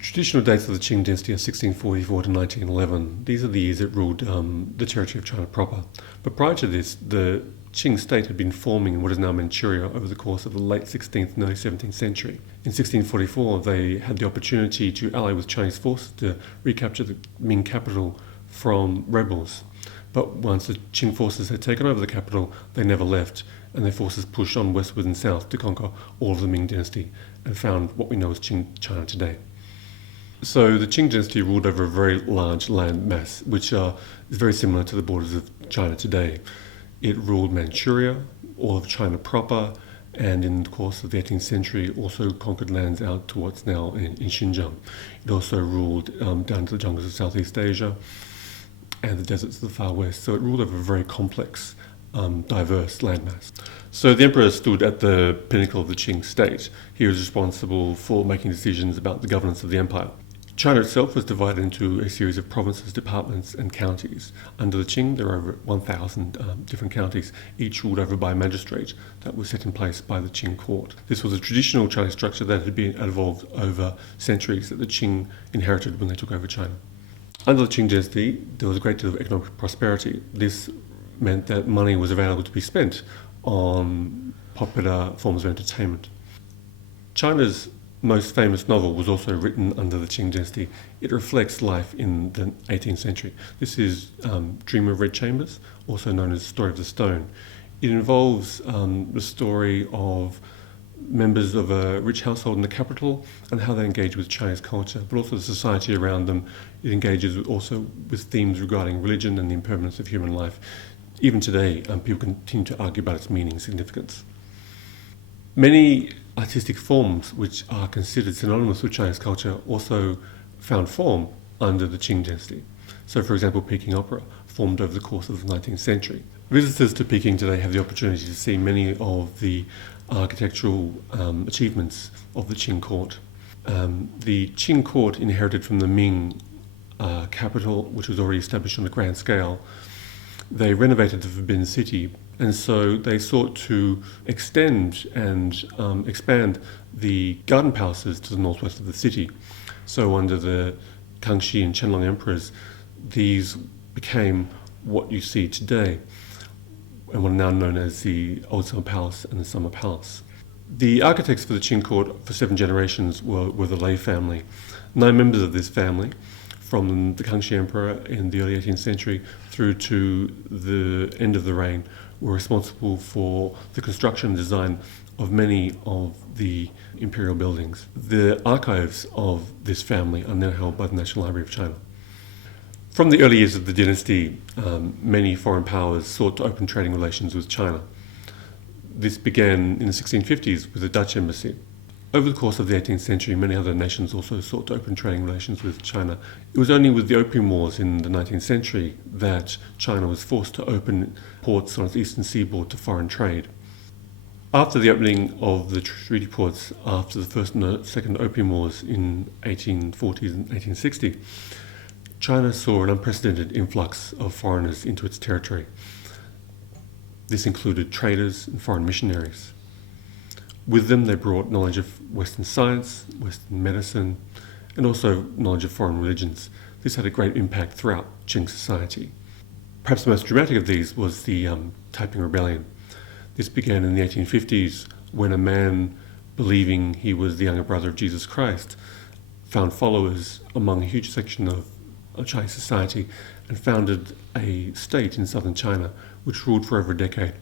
traditional dates of the Qing dynasty are 1644 to 1911. These are the years it ruled the territory of China proper. But prior to this, the Qing state had been forming in what is now Manchuria over the course of the late 16th and early 17th century. In 1644, they had the opportunity to ally with Chinese forces to recapture the Ming capital from rebels. But once the Qing forces had taken over the capital, they never left, and their forces pushed on westward and south to conquer all of the Ming dynasty and found what we know as Qing China today. So the Qing dynasty ruled over a very large land mass, which is very similar to the borders of China today. It ruled Manchuria, all of China proper, and in the course of the 18th century also conquered lands out to what's now in Xinjiang. It also ruled down to the jungles of Southeast Asia and the deserts of the far west. So it ruled over a very complex, diverse landmass. So the emperor stood at the pinnacle of the Qing state. He was responsible for making decisions about the governance of the empire. China itself was divided into a series of provinces, departments, and counties. Under the Qing, there are over 1,000 different counties, each ruled over by a magistrate that was set in place by the Qing court. This was a traditional Chinese structure that had been evolved over centuries that the Qing inherited when they took over China. Under the Qing dynasty, there was a great deal of economic prosperity. This meant that money was available to be spent on popular forms of entertainment. China's most famous novel was also written under the Qing dynasty. It reflects life in the 18th century. This is Dream of Red Chambers, also known as Story of the Stone. It involves the story of members of a rich household in the capital and how they engage with Chinese culture, but also the society around them. It engages also with themes regarding religion and the impermanence of human life. Even today, people continue to argue about its meaning and significance. Many artistic forms which are considered synonymous with Chinese culture also found form under the Qing dynasty. So, for example, Peking opera formed over the course of the 19th century. Visitors to Peking today have the opportunity to see many of the architectural achievements of the Qing court. The Qing court inherited from the Ming capital, which was already established on a grand scale. They renovated the Forbidden City, and so they sought to extend and expand the garden palaces to the northwest of the city. So under the Kangxi and Qianlong emperors, these became what you see today, and what are now known as the Old Summer Palace and the Summer Palace. The architects for the Qing court for 7 generations were the Lei family. 9 members of this family, from the Kangxi Emperor in the early 18th century through to the end of the reign, were responsible for the construction and design of many of the imperial buildings. The archives of this family are now held by the National Library of China. From the early years of the dynasty, many foreign powers sought to open trading relations with China. This began in the 1650s with the Dutch embassy. Over the course of the 18th century, many other nations also sought to open trading relations with China. It was only with the Opium Wars in the 19th century that China was forced to open ports on its eastern seaboard to foreign trade. After the opening of the treaty ports after the First and Second Opium Wars in 1840s and 1860, China saw an unprecedented influx of foreigners into its territory. This included traders and foreign missionaries. With them, they brought knowledge of Western science, Western medicine, and also knowledge of foreign religions. This had a great impact throughout Qing society. Perhaps the most dramatic of these was the Taiping Rebellion. This began in the 1850s when a man, believing he was the younger brother of Jesus Christ, found followers among a huge section of Chinese society and founded a state in southern China which ruled for over a decade.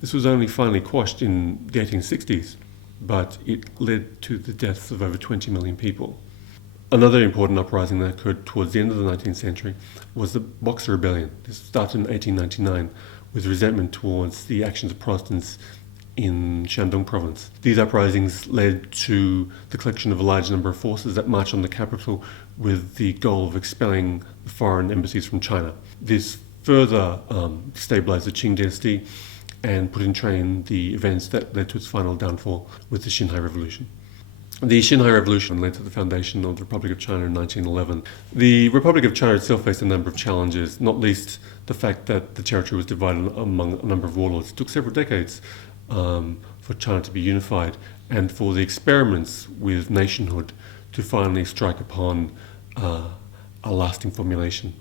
This was only finally quashed in the 1860s, but it led to the deaths of over 20 million people. Another important uprising that occurred towards the end of the 19th century was the Boxer Rebellion. This started in 1899 with resentment towards the actions of Protestants in Shandong province. These uprisings led to the collection of a large number of forces that marched on the capital with the goal of expelling the foreign embassies from China. This further destabilized the Qing dynasty and put in train the events that led to its final downfall with the Xinhai Revolution. The Xinhai Revolution led to the foundation of the Republic of China in 1911. The Republic of China itself faced a number of challenges, not least the fact that the territory was divided among a number of warlords. It took several decades for China to be unified and for the experiments with nationhood to finally strike upon a lasting formulation.